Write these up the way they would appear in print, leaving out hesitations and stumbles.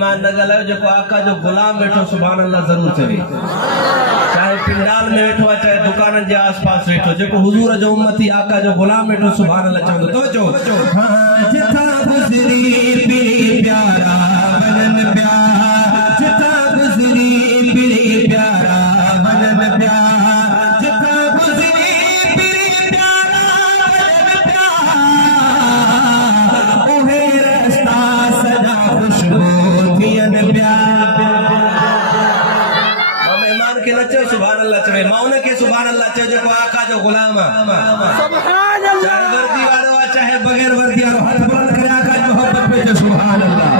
मेहमान न ॻाल्हायो जेको आका जो गुलाम वेठो सुभान अल्लाह ज़रूर चवे चाहे पिंडाल में वेठो आहे चाहे दुकाननि जे आसपास वेठो जेको हुजूर जो उम्मती आका जो गुलाम वेठो सुभान अल्लाह चवंदो तवजो जिथा गुज़री पीरी प्यारा वनन प्यारा जिथा गुज़री पीरी प्यारा वनन प्यारा जिथा गुज़री पीरी प्यारा वनन प्यारा ओहे रास्ता सदा खुशबू थियन प्यारा मेहमान के न चओ सुभान अल्लाह चवे मां उन के सुभान अल्लाह चओ जेको आका जो गुलाम आहे सुभान अल्लाह चाहे वर्दी वारो आहे चाहे बगैर वर्दी वारो हाथ बुलंद करे आका जी मोहब्बत पे जो सुभान अल्लाह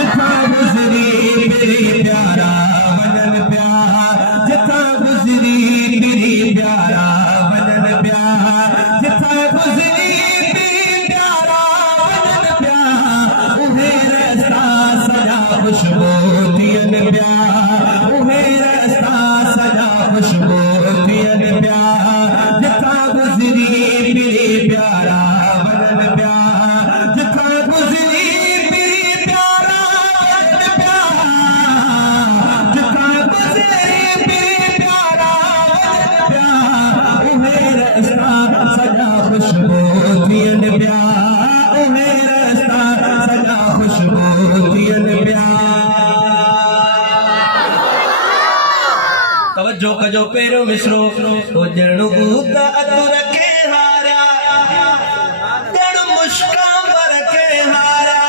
जिथा गुज़री पीरी प्यारा वनन प्यारा जिथा गुज़री पीरी प्यारा वनन प्यारा जिथा गुज़री पीरी प्यारा वनन प्यारा उहे रास्ता सदा खुशबू थियन प्यारा उहे रास्ता सदा खुशबू थियन प्यारा जिथा गुज़री पीरी प्यारा वनन प्यारा जिथा गुज़री पीरी प्यारा वनन प्यारा जिथा गुज़री पीरी प्यारा वनन प्यारा उहे रास्ता सदा खुशबू थियन प्यारा उहे रास्ता सदा खुशबू थियन प्यारा तवज्जो कजो पेरो मिसरो ओ जणु बूता अतुर के हारा जणु मुश्काम बर के हारा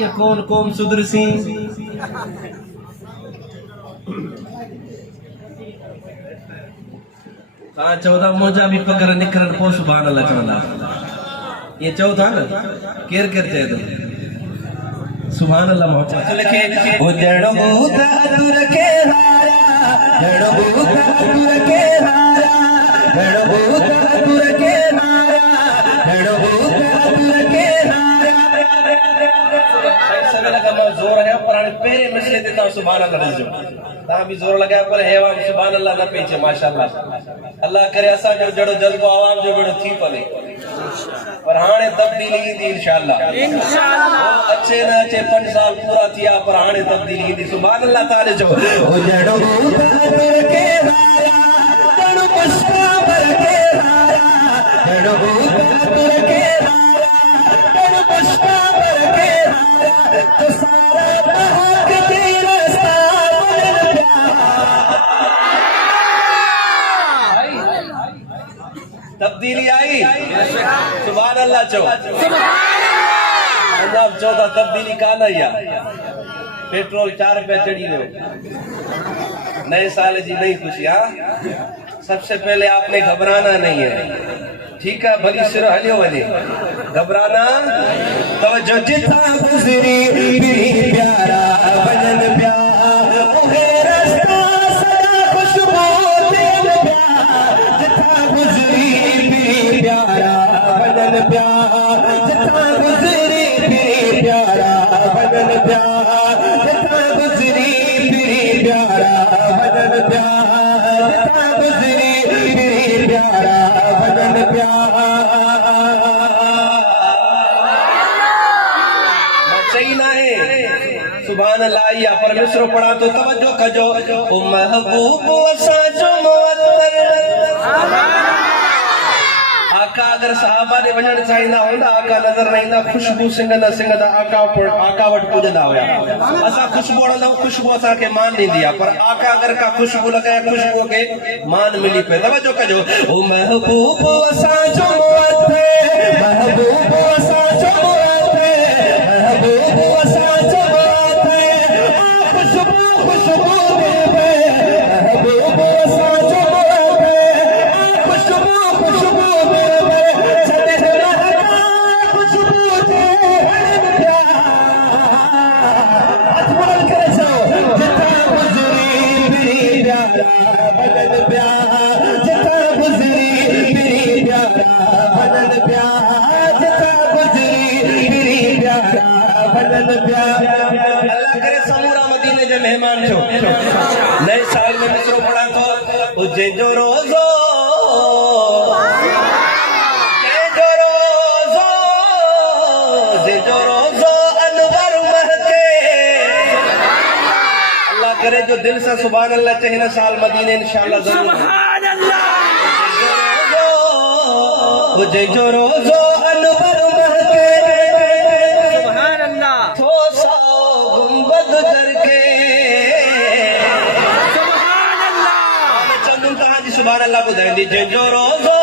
ये कौन कौम सुदरसी कहां चौदा मोजा भी पगर निकरन पो सुभान अल्लाह चवंदा ये चौ था न केर केर चए तो सुभान अल्लाह मोहम्मद लिखे ओ जणो बूत अतुर के हारा जणो बूत अतुर के हारा जणो बूत अतुर के हारा जणो बूत अतुर के हारा ऐसा लगा मैं जोर है पर पेरे मसले देता हूं सुभान अल्लाह रजो ता भी जोर लगाया पर हेवा सुभान अल्लाह ना पीछे माशाअल्लाह अल्लाह करे असा जो जड़ो जज्बो आवाम जो बड़ो थी पले पर हाने तब्दीली ईंदी इंशाअल्लाह अच्छे न अच्छे 5 साल पूरा थिया पर हाने तब्दीली ईंदी सुभान अल्लाह ताले जो ओ जड़ो उतर के हारा जड़ो मुश्काम के हारा जड़ो उतर के हारा जड़ो मुश्काम के हारा तो सारा बहक के रास्ता बन तब्दीली आई सुभान अल्लाह चो पंजाब चौथा तब्दीली कान आई पेट्रोल 4 रुपया चढ़ी रहे नए साल जी नई खुशी हाँ सबसे पहले आपने घबराना नहीं है ठीक है भली सिर हलियो वने घबराना तवज्जो जिथा गुज़री पीरी प्यारा वनन प्यारा उहे रास्ता सदा खुशबू थियन प्यारा जिथा गुज़री पीरी प्यारा वनन प्यारा जिथा गुज़री पीरी प्यारा वनन प्यारा जिथा गुज़री पीरी प्यारा वनन प्यारा जिथा गुज़री पीरी प्यारा वनन प्यारा सही ना है सुभान अल्लाह या परमेश्वर पढ़ा तो तवज्जो कजो ओ महबूब असा जो मुअत्तर आका अगर सहाबा ने वजन चाहिदा होंदा आका नजर न ईंदा खुशबू सिंगंदा सिंगंदा आका वट पुजंदा हुआ असा खुशबू वणंदा खुशबू असा के मान ॾींदी आहे पर आका अगर का खुशबू लगाए खुशबू के मान मिली पे तवज्जो कजो ओ महबूब असा जो मुअत्तर महबूब असा जो मुअत्तर महबूब असा जो मुअत्तर खुशबू खुशबू दे महबूब असा जो मुअत्तर खुशबू खुशबू वनन प्यारा जिथा गुज़री पीरी प्यारा वनन प्यारा जिथा गुज़री पीरी प्यारा वनन प्यारा अल्लाह करे समूरा मदीने जे मेहमान छो नए साल में मिसरो पढ़ा तो उजे जो रोज़ो जे जो रोज़ो अनवर करे जो दिल से सुभान अल्लाह चहे ना साल मदीने इंशाअल्लाह जरूर सुभान अल्लाह जो रोजो अनवर महके सुभान अल्लाह थो सौ गुंबद करके सुभान अल्लाह चंदन कहा जी सुभान अल्लाह ॿुधाईंदी जंहिंजो रोज़ो